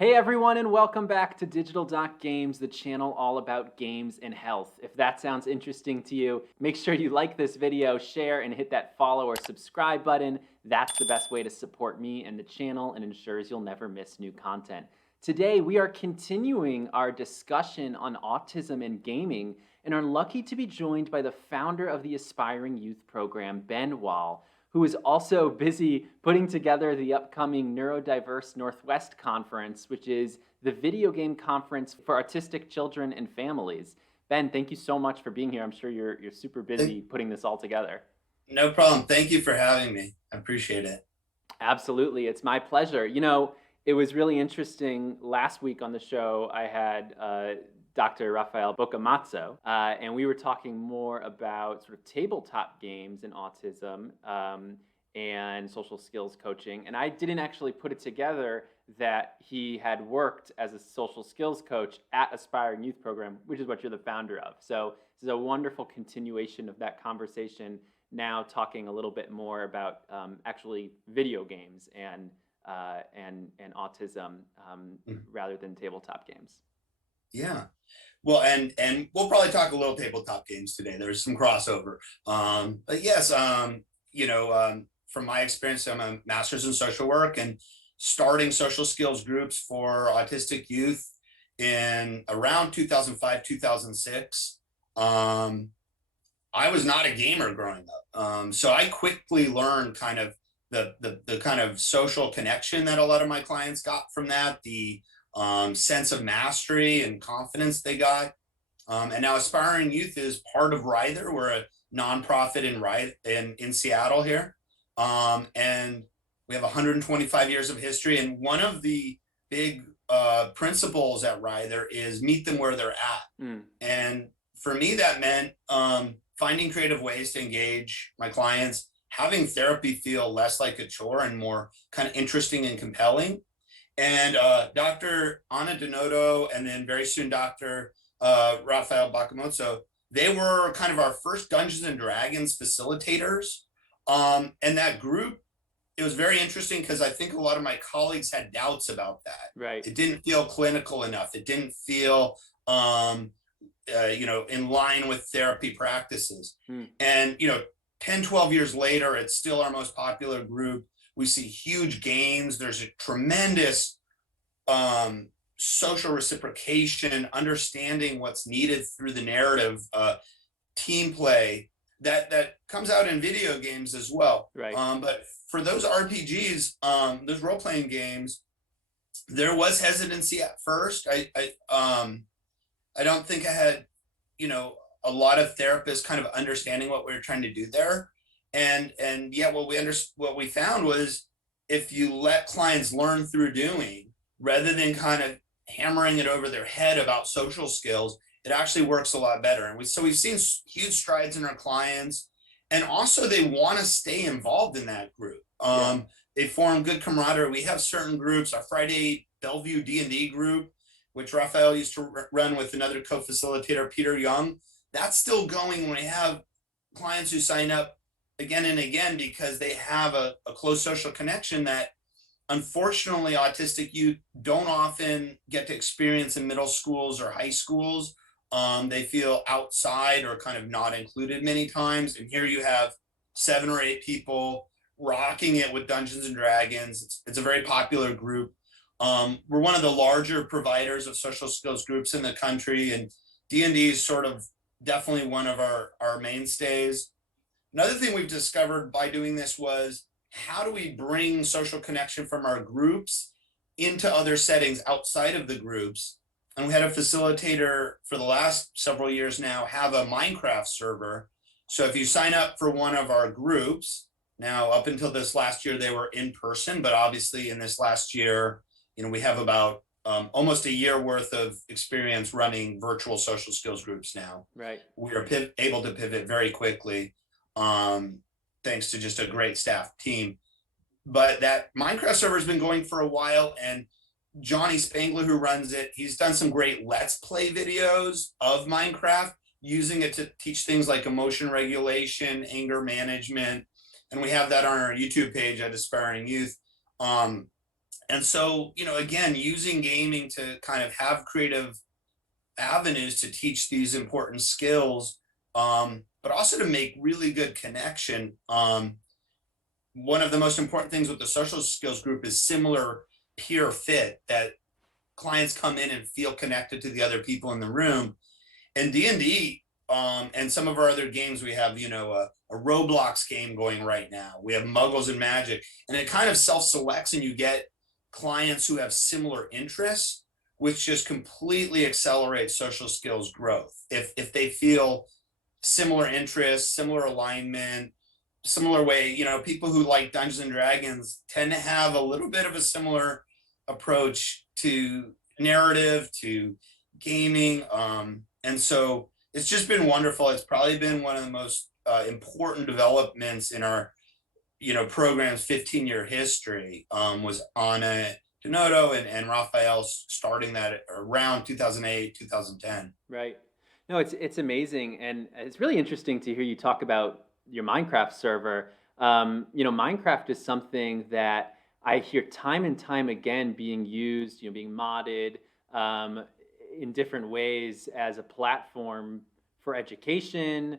Hey everyone, and welcome back to Digital Doc Games, the channel all about games and health. If that sounds interesting to you, make sure you like this video, share, and hit that follow or subscribe button. That's the best way to support me and the channel and ensures you'll never miss new content. Today, we are continuing our discussion on autism and gaming and are lucky to be joined by the founder of the Aspiring Youth Program, Ben Wahl, who is also busy putting together the upcoming Neurodiverse Northwest Conference, which is the video game conference for autistic children and families. Ben, thank you so much for being here. I'm sure you're super busy putting this all together. No problem. Thank you for having me. I appreciate it. Absolutely, it's my pleasure. You know, it was really interesting. Last week on the show, I had Dr. Rafael Bocamazzo, and we were talking more about sort of tabletop games and autism and social skills coaching. And I didn't actually put it together that he had worked as a social skills coach at Aspiring Youth Program, which is what you're the founder of. So this is a wonderful continuation of that conversation, now talking a little bit more about actually video games and autism rather than tabletop games. Yeah. Well, and we'll probably talk a little tabletop games today. There's some crossover. But yes, from my experience, I'm a master's in social work and starting social skills groups for autistic youth in around 2005, 2006. I was not a gamer growing up. So I quickly learned kind of the kind of social connection that a lot of my clients got from that, the sense of mastery and confidence they got. And now Aspiring Youth is part of Ryther. We're a nonprofit in Seattle here. And we have 125 years of history. And one of the big principles at Ryther is meet them where they're at. And for me, that meant finding creative ways to engage my clients, having therapy feel less like a chore and more kind of interesting and compelling. And Dr. Anna Donato and then very soon Dr. Rafael Bocamazzo, they were kind of our first Dungeons and Dragons facilitators. And that group, it was very interesting because I think a lot of my colleagues had doubts about that. Right. It didn't feel clinical enough. It didn't feel, in line with therapy practices. And, 10, 12 years later, it's still our most popular group. We see huge gains. There's a tremendous social reciprocation, understanding what's needed through the narrative, team play that comes out in video games as well. Right. But for those RPGs, those role-playing games, there was hesitancy at first. I don't think I had, a lot of therapists kind of understanding what we were trying to do there. And yet what we found was if you let clients learn through doing, rather than kind of hammering it over their head about social skills, it actually works a lot better. And we've seen huge strides in our clients, and also they want to stay involved in that group. They form good camaraderie. We have certain groups, our Friday Bellevue D&D group, which Raphael used to run with another co-facilitator, Peter Young. That's still going when we have clients who sign up again and again because they have a close social connection that unfortunately autistic youth don't often get to experience in middle schools or high schools. They feel outside or kind of not included many times. And here you have 7 or 8 people rocking it with Dungeons and Dragons. It's a very popular group. We're one of the larger providers of social skills groups in the country, and D&D is sort of definitely one of our mainstays. Another thing we've discovered by doing this was, how do we bring social connection from our groups into other settings outside of the groups? And we had a facilitator for the last several years now have a Minecraft server. So if you sign up for one of our groups, now up until this last year, they were in person, but obviously in this last year, we have about almost a year worth of experience running virtual social skills groups now. Right. We are able to pivot very quickly, thanks to just a great staff team. But that Minecraft server has been going for a while, and Johnny Spangler, who runs it, he's done some great Let's Play videos of Minecraft, using it to teach things like emotion regulation, anger management. And we have that on our YouTube page at Aspiring Youth. And so, again, using gaming to kind of have creative avenues to teach these important skills, but also to make really good connection. One of the most important things with the social skills group is similar peer fit, that clients come in and feel connected to the other people in the room. And D&D, and some of our other games, we have, a Roblox game going right now. We have Muggles and Magic, and it kind of self-selects, and you get clients who have similar interests, which just completely accelerates social skills growth. If they feel similar interests, similar alignment, similar way, people who like Dungeons and Dragons tend to have a little bit of a similar approach to narrative, to gaming. And so it's just been wonderful. It's probably been one of the most important developments in our, program's 15-year history, was Anna Denoto and Raphael starting that around 2008, 2010. Right. No, it's amazing, and it's really interesting to hear you talk about your Minecraft server. Minecraft is something that I hear time and time again being used, being modded in different ways as a platform for education,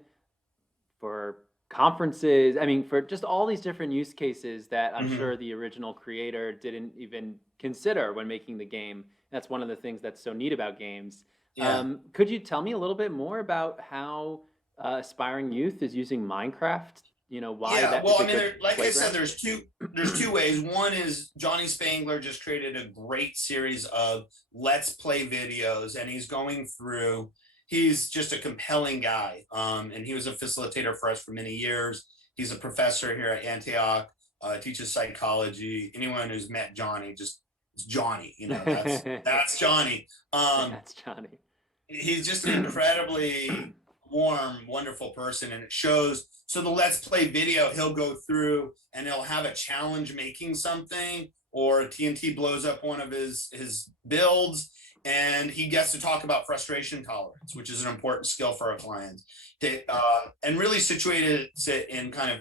for conferences. I mean, for just all these different use cases that I'm sure the original creator didn't even consider when making the game. That's one of the things that's so neat about games. Yeah. Could you tell me a little bit more about how aspiring youth is using Minecraft? Why that? Well, is a I mean, good like I said, playground? there's two ways. One is Johnny Spangler just created a great series of Let's Play videos, and he's going through. He's just a compelling guy, and he was a facilitator for us for many years. He's a professor here at Antioch, teaches psychology. Anyone who's met Johnny, it's Johnny. That's Johnny. That's Johnny. He's just an incredibly warm, wonderful person, and it shows. So the Let's Play video, he'll go through and he'll have a challenge making something, or TNT blows up one of his builds, and he gets to talk about frustration tolerance, which is an important skill for our clients, and really situated it in kind of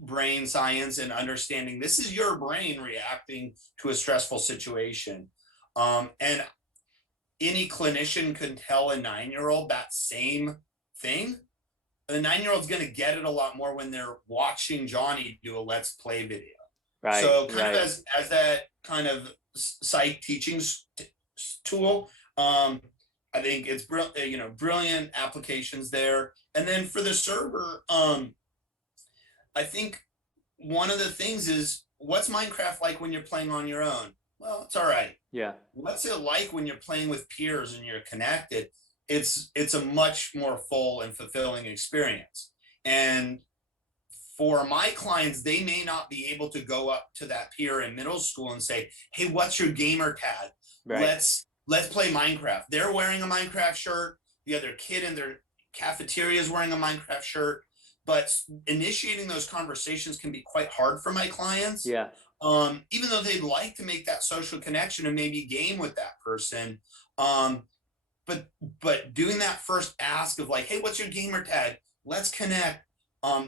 brain science and understanding this is your brain reacting to a stressful situation. And any clinician can tell a 9-year-old that same thing. The 9-year-old's going to get it a lot more when they're watching Johnny do a Let's Play video. Right. So kind of as that kind of psych teaching tool, I think it's brilliant applications there. And then for the server, I think one of the things is, what's Minecraft like when you're playing on your own? Well, it's all right. Yeah. What's it like when you're playing with peers and you're connected? It's a much more full and fulfilling experience. And for my clients, they may not be able to go up to that peer in middle school and say, hey, what's your gamer tag? Right. Let's play Minecraft. They're wearing a Minecraft shirt. The other kid in their cafeteria is wearing a Minecraft shirt. But initiating those conversations can be quite hard for my clients. Yeah. Even though they'd like to make that social connection and maybe game with that person. But doing that first ask of like, hey, what's your gamer tag? Let's connect.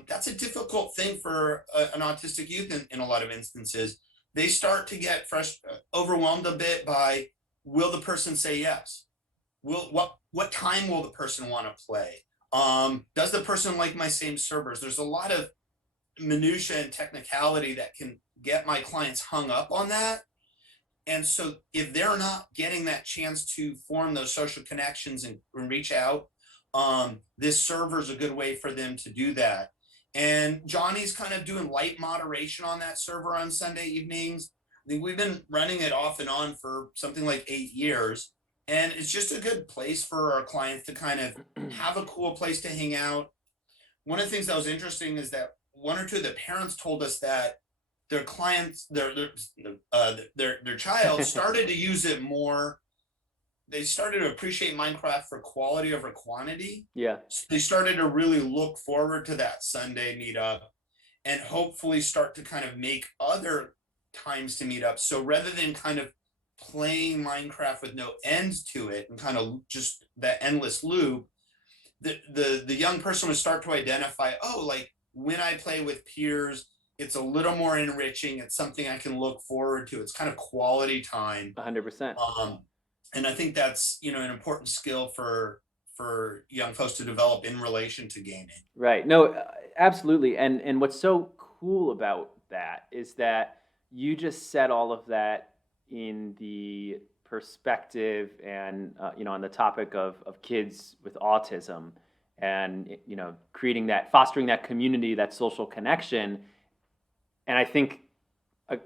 That's a difficult thing for an autistic youth in a lot of instances. They start to get overwhelmed a bit by, will the person say yes? What time will the person want to play? Does the person like my same servers? There's a lot of minutia and technicality that can get my clients hung up on that. And so if they're not getting that chance to form those social connections and reach out, this server is a good way for them to do that. And Johnny's kind of doing light moderation on that server on Sunday evenings. I think we've been running it off and on for something like 8 years. And it's just a good place for our clients to kind of have a cool place to hang out. One of the things that was interesting is that one or two of the parents told us that their clients, their child started to use it more. They started to appreciate Minecraft for quality over quantity. Yeah. So they started to really look forward to that Sunday meetup and hopefully start to kind of make other times to meet up. So rather than kind of playing Minecraft with no end to it and kind of just that endless loop, the young person would start to identify, oh, like when I play with peers, it's a little more enriching. It's something I can look forward to. It's kind of quality time. 100%. And I think that's, you know, an important skill for young folks to develop in relation to gaming. Right. No, absolutely. And what's so cool about that is that you just said all of that in the perspective and you know, on the topic of kids with autism, and you know, creating that, fostering that community, that social connection. And I think uh,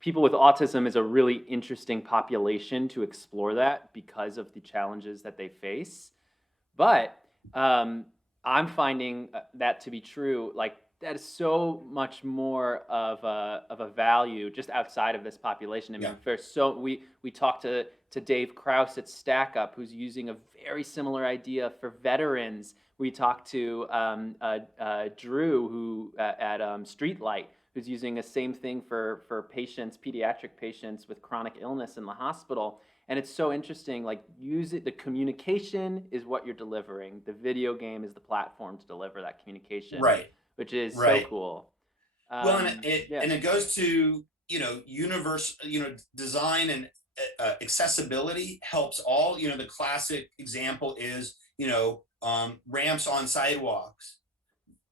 people with autism is a really interesting population to explore that because of the challenges that they face. But I'm finding that to be true. Like, that is so much more of a value just outside of this population. I mean, Yeah. we talked to Dave Kraus at Stack Up, who's using a very similar idea for veterans. We talked to Drew, who at Streetlight, who's using the same thing for patients, pediatric patients with chronic illness in the hospital. And it's so interesting, like, the communication is what you're delivering. The video game is the platform to deliver that communication, Right. which is so Right. cool. Well, and Yeah. it goes to, you know, design and accessibility helps all. You know, the classic example is, you know, ramps on sidewalks,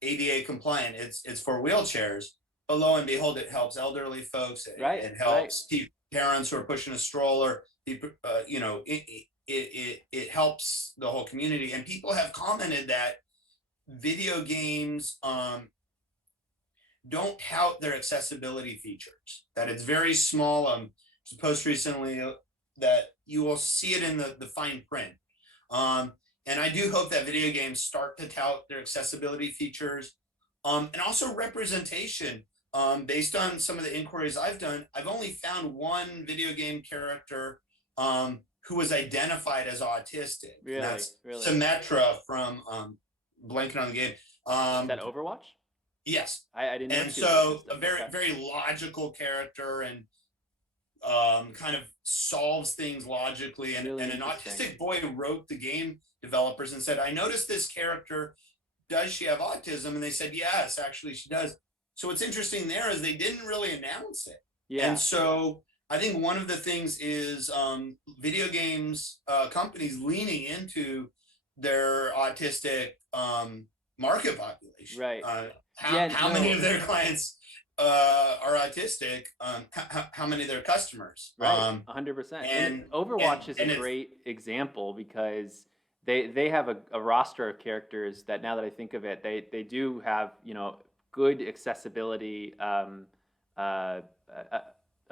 ADA compliant. It's for wheelchairs, but lo and behold, it helps elderly folks. Right, It helps parents who are pushing a stroller. You know, it helps the whole community. And people have commented that video games don't tout their accessibility features, that it's very small. Just post recently that you will see it in the fine print. And I do hope that video games start to tout their accessibility features, and also representation. Based on some of the inquiries I've done, I've only found one video game character who was identified as autistic. Really? And that's Really? Symmetra from blanking on the game. Is that Overwatch? Yes. I didn't know. And so a very logical character, and kind of solves things logically. And, Really and an autistic boy wrote the game developers and said, I noticed this character, does she have autism? And they said, yes, actually she does. So what's interesting there is they didn't really announce it. Yeah. And so I think one of the things is video games companies leaning into their autistic market population. Right. How many of their clients are autistic? How many of their customers? Right. 100%. And Overwatch is a great example because they have a roster of characters that, now that I think of it, they do have, you know, good accessibility, a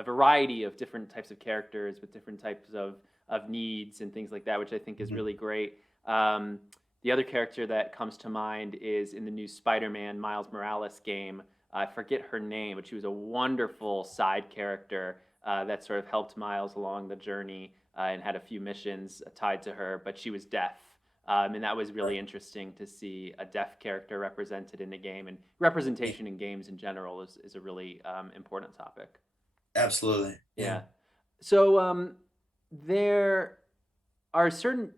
variety of different types of characters with different types of needs and things like that, which I think is really great. The other character that comes to mind is in the new Spider-Man Miles Morales game. I forget her name, but she was a wonderful side character that sort of helped Miles along the journey and had a few missions tied to her, but she was deaf. And that was really interesting to see a deaf character represented in the game, and representation in games in general is a really important topic. Absolutely. Yeah. So there are certain,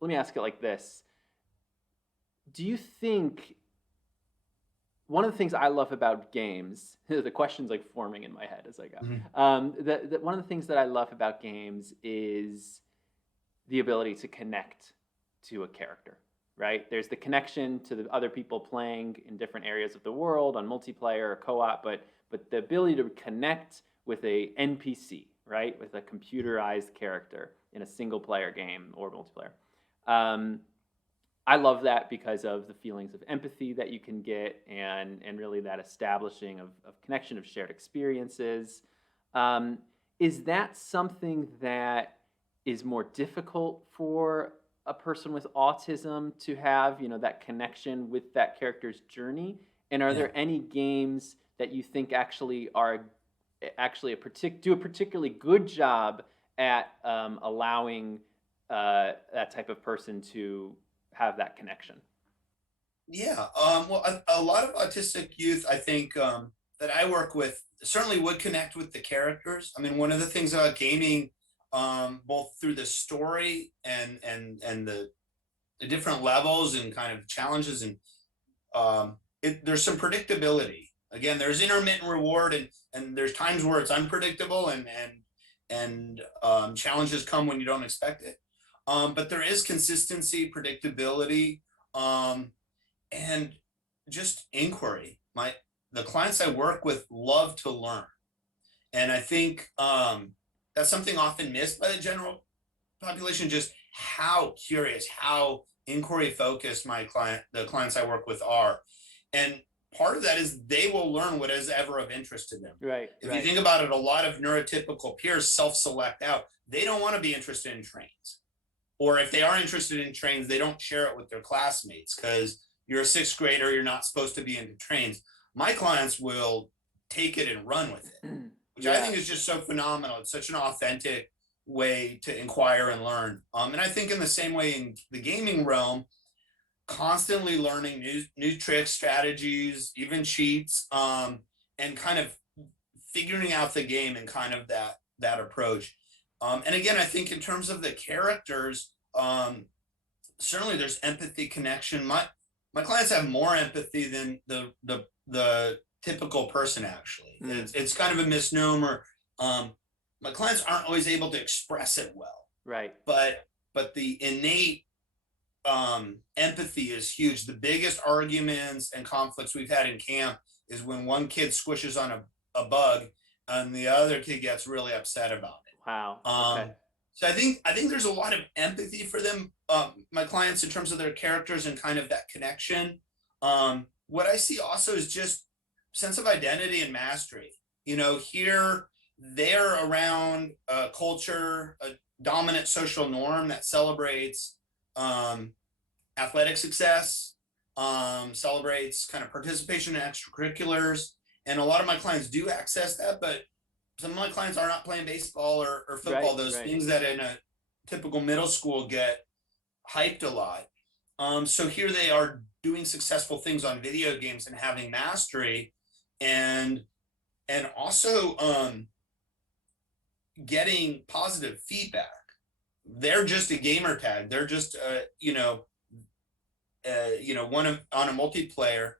let me ask it like this. Do you think, one of the things I love about games, the question's like forming in my head as I go. One of the things that I love about games is the ability to connect to a character, right? There's the connection to the other people playing in different areas of the world on multiplayer or co-op, but the ability to connect with a NPC, right? With a computerized character in a single player game or multiplayer. I love that because of the feelings of empathy that you can get, and really that establishing of connection, of shared experiences. Is that something that is more difficult for a person with autism to have, you know, that connection with that character's journey? And are there any games that you think actually do a particularly good job at allowing that type of person to have that connection? Yeah. Well, a lot of autistic youth, I think, that I work with certainly would connect with the characters. I mean, one of the things about gaming, both through the story and the different levels and kind of challenges, and there's some predictability. again, there's intermittent reward, and there's times where it's unpredictable, and challenges come when you don't expect it. But there is consistency, predictability, and just inquiry. The clients I work with love to learn, and I think that's something often missed by the general population. Just how curious, how inquiry focused the clients I work with are, and part of that is they will learn what is ever of interest to them. Right. If you think about it, a lot of neurotypical peers self-select out. They don't want to be interested in trains, or if they are interested in trains, they don't share it with their classmates because you're a sixth grader, you're not supposed to be into trains. My clients will take it and run with it, which I think is just so phenomenal. It's such an authentic way to inquire and learn. And I think in the same way in the gaming realm, constantly learning new tricks, strategies, even cheats, and kind of figuring out the game and kind of that approach. And again, I think in terms of the characters, certainly there's empathy, connection. My clients have more empathy than the typical person. Actually, it's kind of a misnomer. My clients aren't always able to express it well, right? But the innate empathy is huge. The biggest arguments and conflicts we've had in camp is when one kid squishes on a bug and the other kid gets really upset about it. Wow. Okay. So I think there's a lot of empathy for them, my clients, in terms of their characters and kind of that connection. What I see also is just sense of identity and mastery. Here they're around a culture, a dominant social norm that celebrates athletic success, celebrates kind of participation in extracurriculars. And a lot of my clients do access that, but some of my clients are not playing baseball or football, those things that in a typical middle school get hyped a lot. So here they are doing successful things on video games and having mastery, and also getting positive feedback. They're just a gamer tag. They're just one on a multiplayer,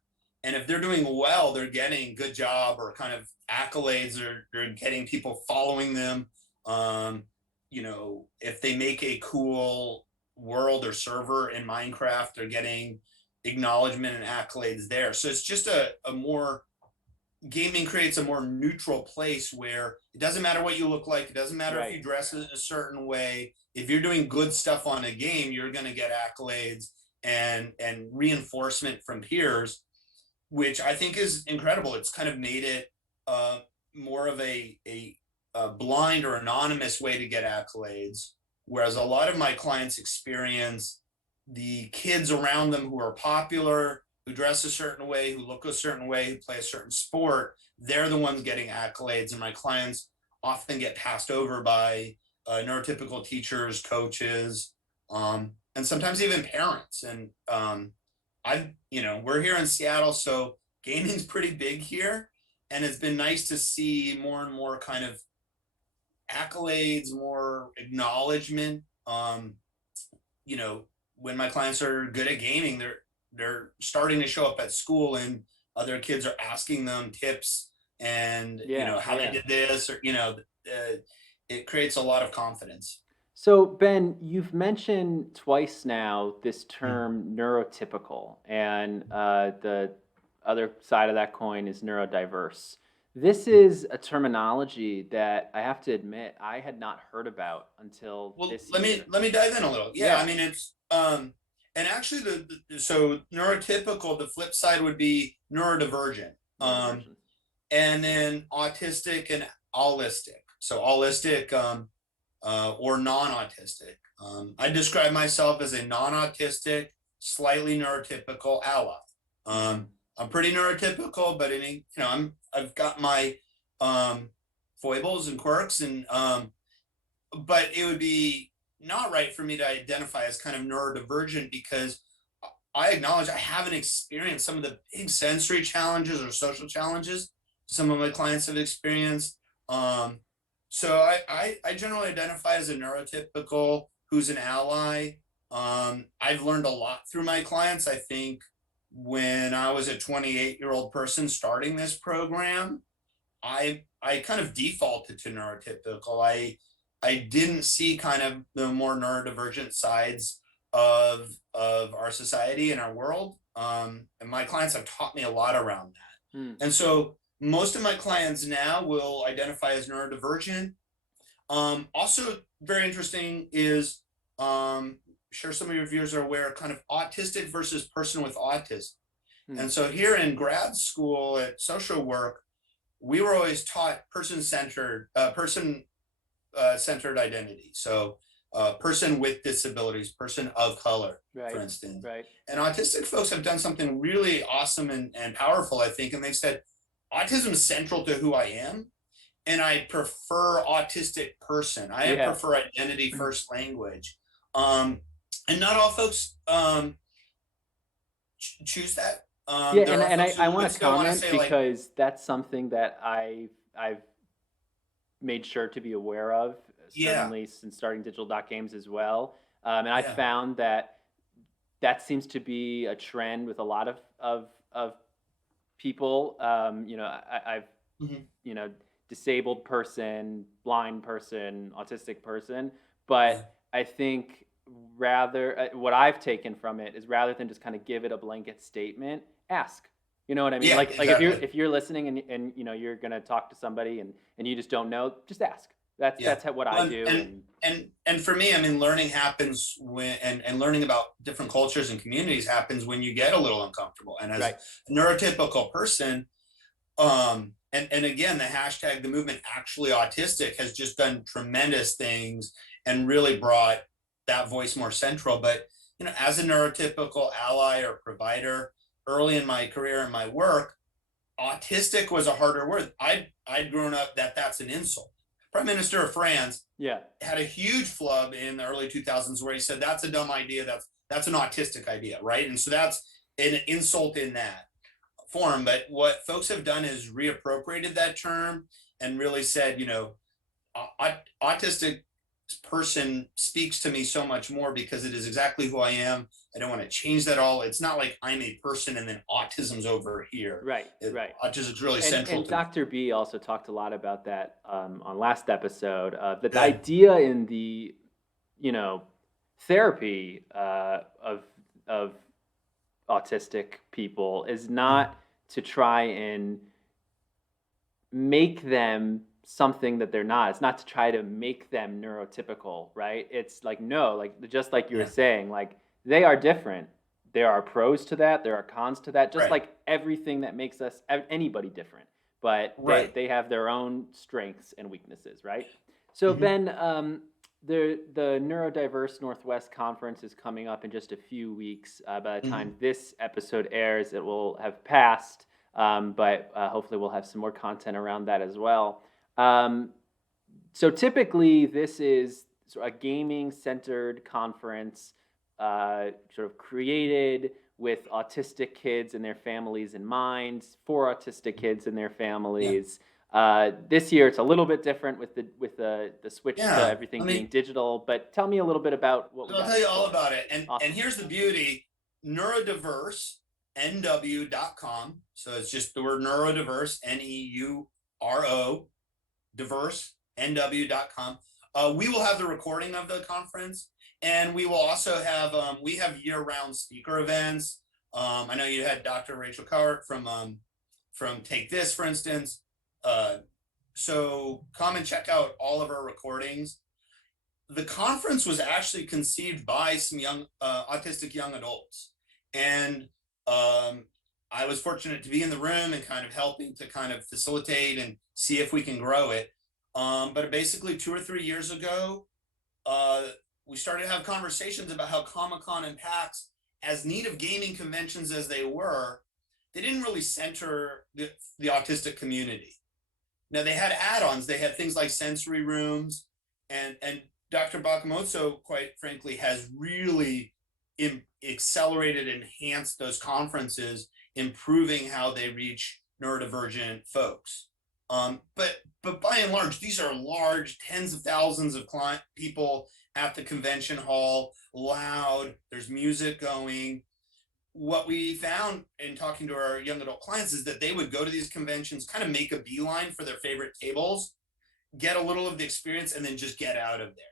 and if they're doing well, they're getting good job or kind of accolades, or they're getting people following them. If they make a cool world or server in Minecraft, they're getting acknowledgement and accolades there. So it's just a more gaming creates a more neutral place where it doesn't matter what you look like. It doesn't matter if you dress in a certain way. If you're doing good stuff on a game, you're going to get accolades and reinforcement from peers, which I think is incredible. It's kind of made it more of a blind or anonymous way to get accolades, whereas a lot of my clients experience the kids around them who are popular, who dress a certain way, who look a certain way, who play a certain sport. They're the ones getting accolades, and my clients often get passed over by neurotypical teachers, coaches, and sometimes even parents. And we're here in Seattle, so gaming's pretty big here, and it's been nice to see more and more kind of accolades, more acknowledgement. When my clients are good at gaming, they're starting to show up at school, and other kids are asking them tips and how they did this, or it creates a lot of confidence. So Ben, you've mentioned twice now this term neurotypical, and the other side of that coin is neurodiverse. This is a terminology that I have to admit I had not heard about until this year. Let me dive in a little. I mean, it's and actually so neurotypical, the flip side would be neurodivergent. And then autistic and allistic. So allistic or non-autistic. I describe myself as a non-autistic, slightly neurotypical ally. I'm pretty neurotypical, but I've got my foibles and quirks, and but it would be not right for me to identify as kind of neurodivergent, because I acknowledge I haven't experienced some of the big sensory challenges or social challenges some of my clients have experienced. So I generally identify as a neurotypical who's an ally. I've learned a lot through my clients. I think when I was a 28-year-old person starting this program, I kind of defaulted to neurotypical. I didn't see kind of the more neurodivergent sides of our society and our world. And my clients have taught me a lot around that. And so most of my clients now will identify as neurodivergent. Also very interesting is, sure some of your viewers are aware, kind of autistic versus person with autism. And so here in grad school at social work, we were always taught person-centered centered identity. So person with disabilities, person of color, for instance. And autistic folks have done something really awesome and powerful, I think. And they said, autism is central to who I am. And I prefer autistic person. I prefer identity first language. And not all folks choose that. I want to comment because that's something that I've made sure to be aware of, certainly since starting Digital Games as well. And I found that seems to be a trend with a lot of people. I've disabled person, blind person, autistic person, but I think rather what I've taken from it is rather than just kind of give it a blanket statement, ask. You know what I mean? Exactly. if you're listening and you're gonna talk to somebody and you just don't know, just ask. That's what I do. And for me, I mean, learning happens when and learning about different cultures and communities happens when you get a little uncomfortable. And as a neurotypical person, and again, the movement Actually Autistic has just done tremendous things and really brought that voice more central. But as a neurotypical ally or provider, early in my career and my work, autistic was a harder word. I'd grown up that's an insult. Prime Minister of France had a huge flub in the early 2000s where he said that's a dumb idea, that's an autistic idea, right? And so that's an insult in that form. But what folks have done is reappropriated that term and really said, autistic person speaks to me so much more because it is exactly who I am. I don't want to change that all. It's not like I'm a person and then autism's over here. Right. Autism's really central. And Dr. B also talked a lot about that on last episode. That the idea in the, therapy of autistic people is not to try and make them something that they're not. It's not to try to make them neurotypical, right? It's like, no, like just like you were saying, like they are different. There are pros to that. There are cons to that, just like everything that makes us anybody different, but they have their own strengths and weaknesses, right? So Ben, the Neurodiverse Northwest Conference is coming up in just a few weeks. By the time this episode airs, it will have passed, but hopefully we'll have some more content around that as well. So typically this is a gaming-centered conference, sort of created with autistic kids and their families in mind, for autistic kids and their families. This year it's a little bit different with the switch to everything being digital. But tell me a little bit about what we got. I'll tell you all about it. And here's the beauty: NeurodiverseNW.com. So it's just the word neurodiverse, NEURO. diversenw.com. We will have the recording of the conference, and we will also have we have year-round speaker events. I know you had Dr. Rachel Cowart from Take This, for instance. So come and check out all of our recordings. The conference was actually conceived by some young autistic young adults, and I was fortunate to be in the room and kind of helping to kind of facilitate and see if we can grow it. But basically 2 or 3 years ago, we started to have conversations about how Comic-Con and PAX, as neat of gaming conventions as they were, they didn't really center the autistic community. Now they had add-ons. They had things like sensory rooms, and Dr. Bakamotso, quite frankly, has really accelerated, enhanced those conferences, improving how they reach neurodivergent folks. But by and large, these are large, tens of thousands of people at the convention hall, loud, there's music going. what we found in talking to our young adult clients is that they would go to these conventions, kind of make a beeline for their favorite tables, get a little of the experience, and then just get out of there.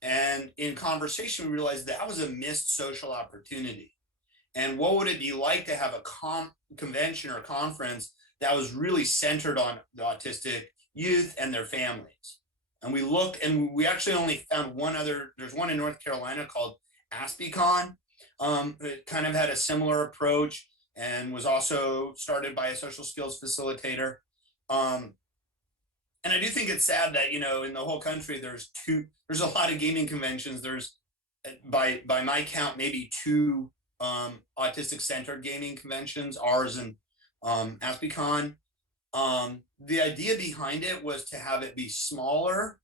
And in conversation, we realized that was a missed social opportunity. And what would it be like to have a convention or conference that was really centered on the autistic youth and their families? And we looked, and we actually only found one other. There's one in North Carolina called AspieCon. It kind of had a similar approach and was also started by a social skills facilitator. And I do think it's sad that, you know, in the whole country, there's a lot of gaming conventions. There's, by my count, maybe two autistic centered gaming conventions, ours and AspieCon. The idea behind it was to have it be smaller,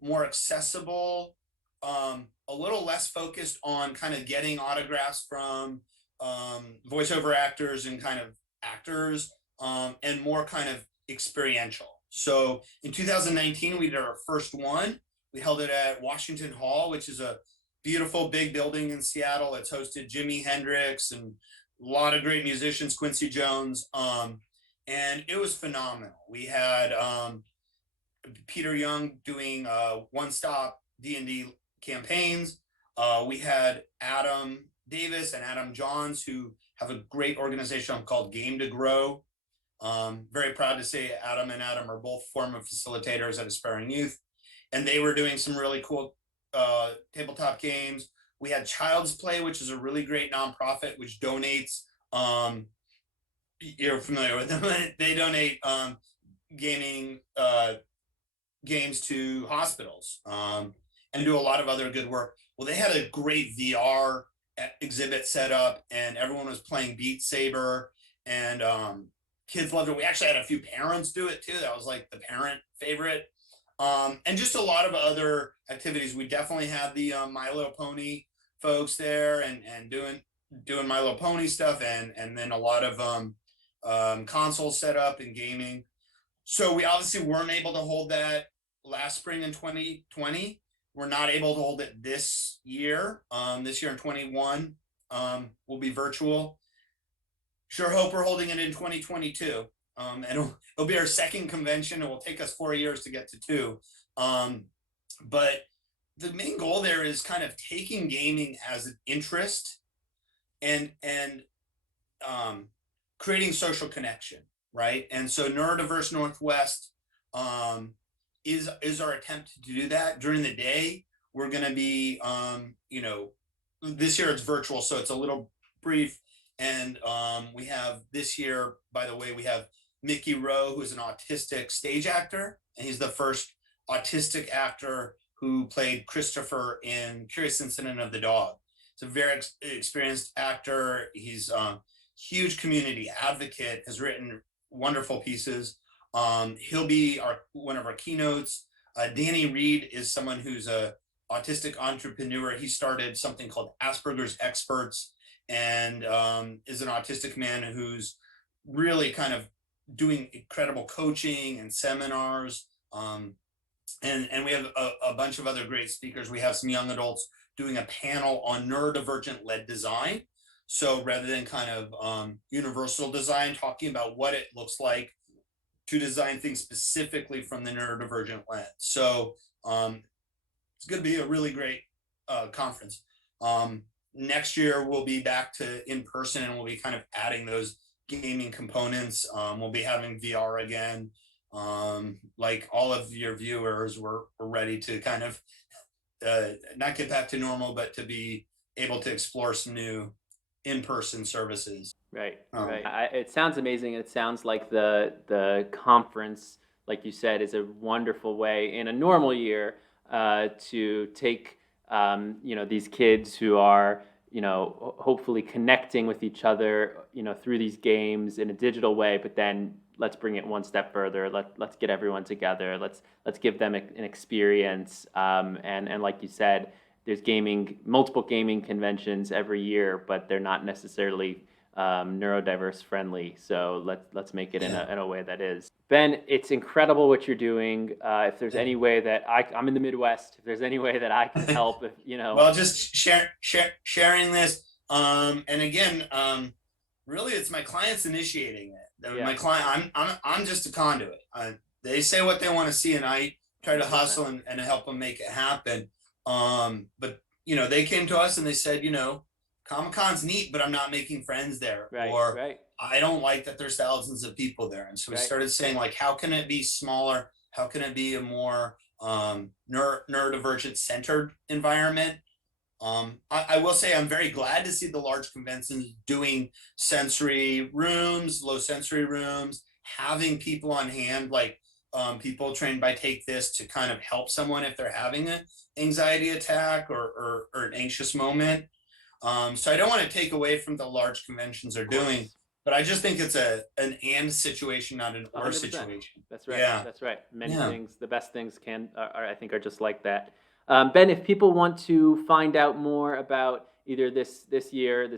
more accessible, a little less focused on kind of getting autographs from voiceover actors and kind of actors, and more kind of experiential. So in 2019, we did our first one. We held it at Washington Hall, which is a beautiful big building in Seattle. It's hosted Jimi Hendrix and a lot of great musicians, Quincy Jones. And it was phenomenal. We had Peter Young doing one-stop D&D campaigns. We had Adam Davis and Adam Johns, who have a great organization called Game to Grow. Very proud to say Adam and Adam are both former facilitators at Aspiring Youth, and they were doing some really cool tabletop games. We had Child's Play, which is a really great nonprofit which donates. You're familiar with them. They donate gaming games to hospitals, and do a lot of other good work. Well, they had a great VR exhibit set up, and everyone was playing Beat Saber, and kids loved it. We actually had a few parents do it too. That was like the parent favorite. And just a lot of other activities. We definitely had the My Little Pony folks there, and doing My Little Pony stuff, and then a lot of consoles set up and gaming. So we obviously weren't able to hold that last spring in 2020. We're not able to hold it this year. This year in 21 will be virtual. Sure hope we're holding it in 2022. And it'll be our second convention. It will take us 4 years to get to two. But the main goal there is kind of taking gaming as an interest and creating social connection, right? And so Neurodiverse Northwest is our attempt to do that. During the day, we're going to be, this year it's virtual, so it's a little brief. And we have this year, by the way, we have Mickey Rowe, who's an autistic stage actor, and he's the first autistic actor who played Christopher in Curious Incident of the Dog. He's a very experienced actor. He's a huge community advocate, has written wonderful pieces. He'll be one of our keynotes. Danny Reed is someone who's a autistic entrepreneur. He started something called Asperger's Experts, and is an autistic man who's really kind of doing incredible coaching and seminars. And we have a bunch of other great speakers. We have some young adults doing a panel on neurodivergent led design. So rather than kind of universal design, talking about what it looks like to design things specifically from the neurodivergent lens. So it's going to be a really great conference. Next year, we'll be back to in person, and we'll be kind of adding those gaming components. We'll be having VR again. Like all of your viewers, we're ready to kind of not get back to normal, but to be able to explore some new in-person services. Right, right. It sounds amazing. It sounds like the conference, like you said, is a wonderful way in a normal year to take these kids who are hopefully connecting with each other through these games in a digital way, but then let's bring it one step further. Let's get everyone together. Let's give them an experience. And like you said, there's multiple gaming conventions every year, but they're not necessarily neurodiverse friendly. So let's make it in a way that is. Ben, it's incredible what you're doing. If there's any way that I'm in the Midwest, if there's any way that I can help, Well, just sharing this. And again, really, it's my clients initiating it. Yeah. My client, I'm just a conduit. They say what they want to see, and I try to 100%. hustle and help them make it happen. But they came to us and they said, Comic-Con's neat, but I'm not making friends there, Right, or right, I don't like that there's thousands of people there. And so we right. started saying, like, how can it be smaller? How can it be a more neurodivergent centered environment? I will say I'm very glad to see the large conventions doing sensory rooms, low sensory rooms, having people on hand, like people trained by Take This to kind of help someone if they're having an anxiety attack or an anxious moment. So I don't want to take away from the large conventions are doing, but I just think it's an and situation, not an or 100%. situation. That's right. Yeah. That's right. Many Yeah. things, the best things I think, are just like that. Ben, if people want to find out more about either this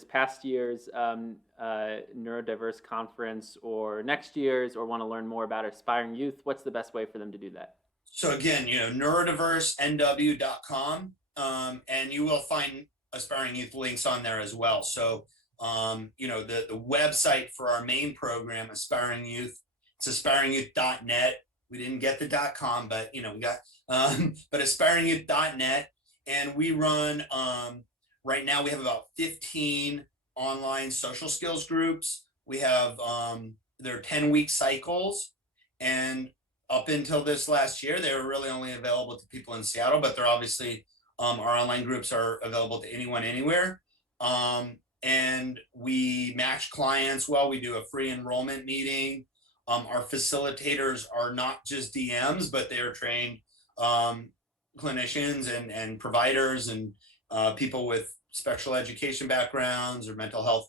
past year's Neurodiverse conference, or next year's, or want to learn more about aspiring youth, what's the best way for them to do that? So again, NeurodiverseNW.com, and you will find aspiring youth links on there as well. So, the website for our main program, Aspiring Youth, it's aspiringyouth.net. We didn't get the .com, but we got, but aspiringyouth.net, and we run. Right now, we have about 15 online social skills groups. We have they're 10-week cycles, and up until this last year, they were really only available to people in Seattle, but they're obviously, our online groups are available to anyone, anywhere. And we match clients well. We do a free enrollment meeting. Our facilitators are not just DMs, but they are trained clinicians and providers and people with special education backgrounds or mental health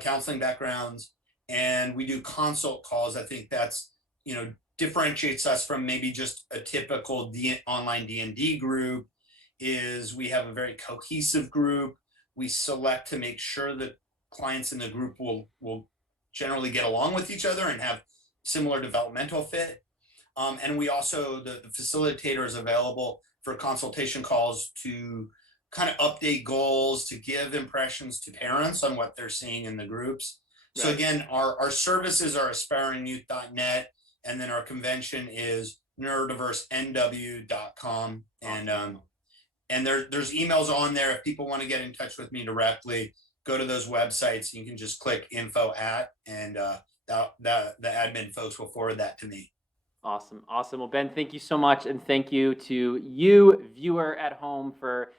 counseling backgrounds. And we do consult calls. I think that's, differentiates us from maybe just a typical online D&D group. Is we have a very cohesive group. We select to make sure that clients in the group will generally get along with each other and have similar developmental fit. And we also, the facilitator is available for consultation calls to kind of update goals, to give impressions to parents on what they're seeing in the groups. So again, our services are aspiringyouth.net, and then our convention is NeurodiverseNW.com. And there's emails on there. If people want to get in touch with me directly, go to those websites. You can just click info at, and the admin folks will forward that to me. Awesome. Well, Ben, thank you so much, and thank you to you, viewer at home, for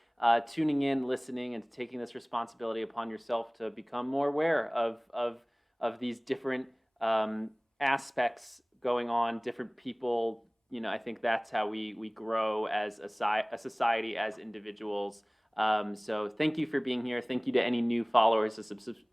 tuning in, listening, and taking this responsibility upon yourself to become more aware of these different aspects going on, different people. I think that's how we grow as a society, as individuals. So thank you for being here. Thank you to any new followers,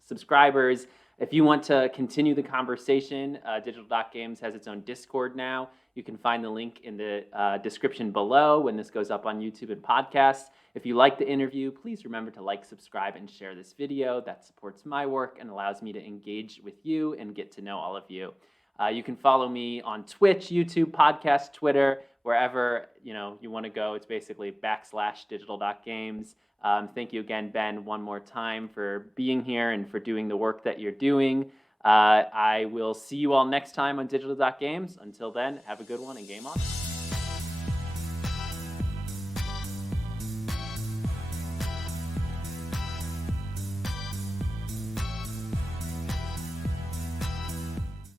subscribers. If you want to continue the conversation, Digital Games has its own Discord now. You can find the link in the description below when this goes up on YouTube and podcasts. If you like the interview, please remember to like, subscribe, and share this video. That supports my work and allows me to engage with you and get to know all of you. You can follow me on Twitch, YouTube, podcast, Twitter, wherever you want to go. It's basically /digital.games. Thank you again, Ben, one more time for being here and for doing the work that you're doing. I will see you all next time on Digital Games. Until then, have a good one and game on.